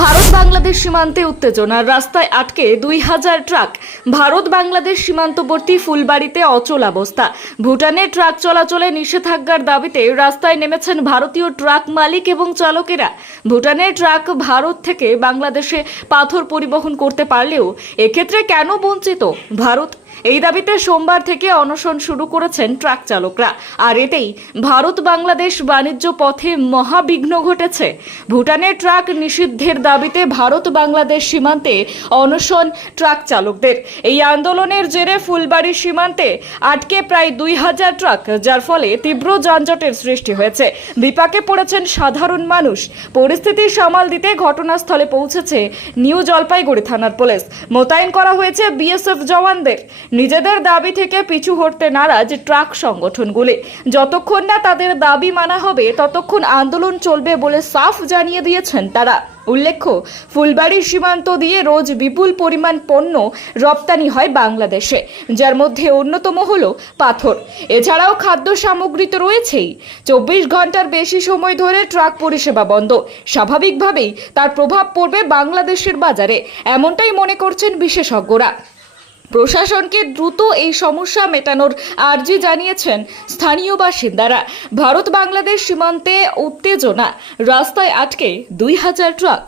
ভারত বাংলাদেশ সীমান্তে উত্তেজনা রাস্তায় আটকে দুই হাজার ট্রাক। ভারত বাংলাদেশ সীমান্তবর্তী ফুলবাড়িতে অচল অবস্থা। ভুটানে ট্রাক চলাচলে নিষেধাজ্ঞার দাবিতে রাস্তায় নেমেছেন ভারতীয় ট্রাক মালিক এবং চালকেরা। ভুটানের ট্রাক ভারত থেকে বাংলাদেশে পাথর পরিবহন করতে পারলেও এক্ষেত্রে কেন বঞ্চিত? ভারত এই দাবিতে সোমবার থেকে অনশন শুরু করেছেন ট্রাক চালকরা। আর এতেই ভারত বাংলাদেশ বাণিজ্য পথে মহাবিঘ্ন ঘটেছে। ভুটানের ট্রাক নিষিদ্ধের দাবিতে ভারত বাংলাদেশ সীমান্তে অনশন ট্রাক চালকদের। এই আন্দোলনের জেরে ফুলবাড়ি সীমান্তে আটকে প্রায় দুই হাজার ট্রাক, যার ফলে তীব্র যানজটের সৃষ্টি হয়েছে। বিপাকে পড়েছেন সাধারণ মানুষ। পরিস্থিতি সামাল দিতে ঘটনাস্থলে পৌঁছেছে নিউ জলপাইগুড়ি থানার পুলিশ। মোতায়েন করা হয়েছে বিএসএফ জওয়ানদের। নিজেদের দাবি থেকে পিছু হটতে নারাজ ট্রাক সংগঠনগুলি। যতক্ষণ না তাদের দাবি মানা হবে, ততক্ষণ আন্দোলন চলবে বলে সাফ জানিয়ে দিয়েছেন তারা। উল্লেখ্য, ফুলবাড়ি সীমান্ত দিয়ে রোজ বিপুল পরিমাণ পণ্য রপ্তানি হয় বাংলাদেশে, যার মধ্যে অন্যতম হল পাথর। এছাড়াও খাদ্য সামগ্রী তো রয়েছেই। চব্বিশ ঘণ্টার বেশি সময় ধরে ট্রাক পরিষেবা বন্ধ। স্বাভাবিকভাবেই তার প্রভাব পড়বে বাংলাদেশের বাজারে, এমনটাই মনে করছেন বিশেষজ্ঞরা। প্রশাসনকে দ্রুত এই সমস্যা মেটানোর আর্জি জানিয়েছেন স্থানীয় বাসিন্দারা। ভারত বাংলাদেশ সীমান্তে উত্তেজনা। রাস্তায় আটকে দুই হাজার ট্রাক।